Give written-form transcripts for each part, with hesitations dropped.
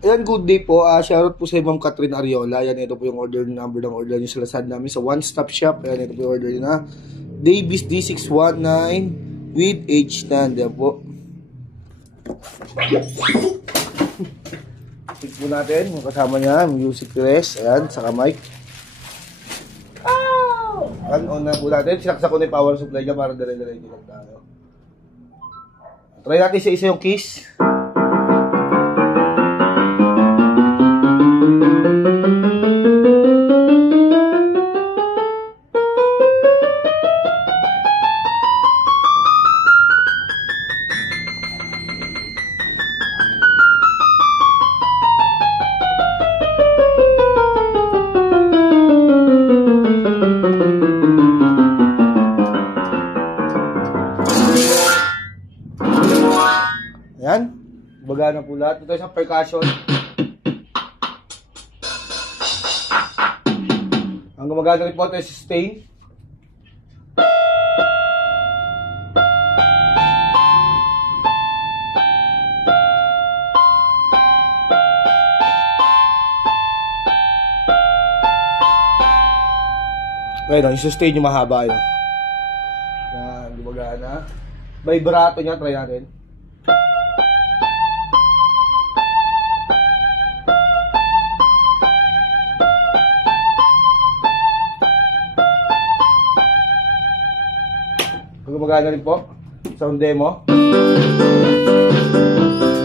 Ayan, good day po. Shoutout po sa Ma'am Catherine Ariola. Ayan, ito po yung order number ng order nyo sa Lazada namin sa One Stop Shop. Ayan, ito po yung order nyo na Davis D619 with H10. Ayan po. Check po natin yung kasama niya, music press. Ayan, saka mic. Ayan, on na po natin. Sinaksak ko na yung power supply niya para dali-dali lang tayo. Try natin sa isa yung keys. Ayan, baga na po lahat. Ito isang percussion. Ang gumagana rin po ito ay sustain. Okay, yung sustain yung mahaba yun. Ayan, gumagana. Vibrato niya, try natin. Gumagana rin po. Sound demo.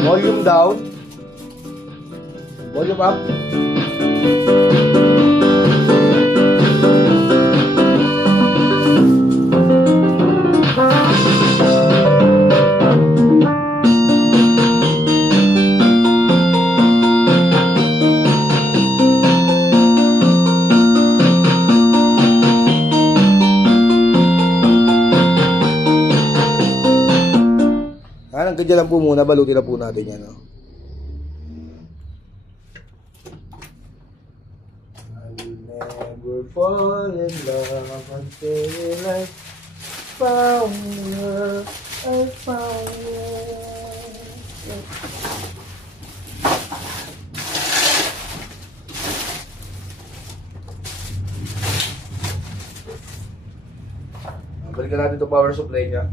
Volume down. Volume up. Hanggang dyan lang po muna, balutin na po natin yan. No? I'll never fall in love until I found her, I found her. Balikan natin itong power supply niya.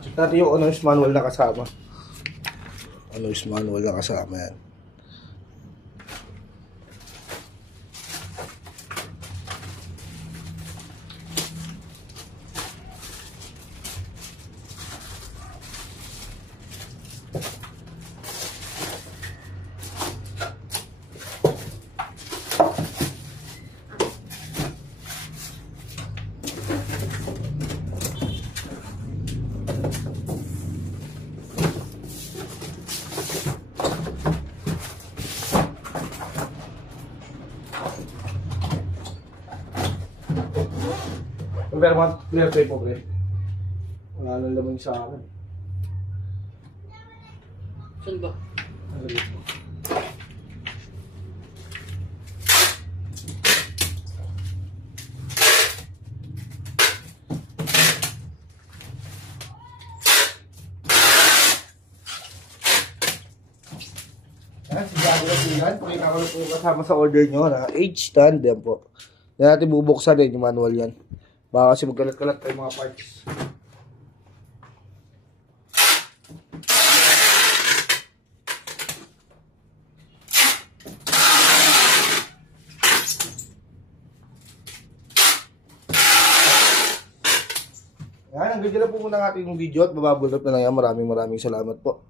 Check natin yung noise manual na kasama. Noise manual na kasama yan. Pero clear tape po, pre. Wala nang laman sa akin. Saan ba? Ayan, si Jago na silan. Pakita ko na po kasama sa order nyo na H10. Yan po. Yan natin bubuksan din yung manual yan. Baka kasi magkalat-kalat tayo mga parts. Yan, hanggang dyan na po muna ang ating video at bababulot na lang yan. Maraming salamat po.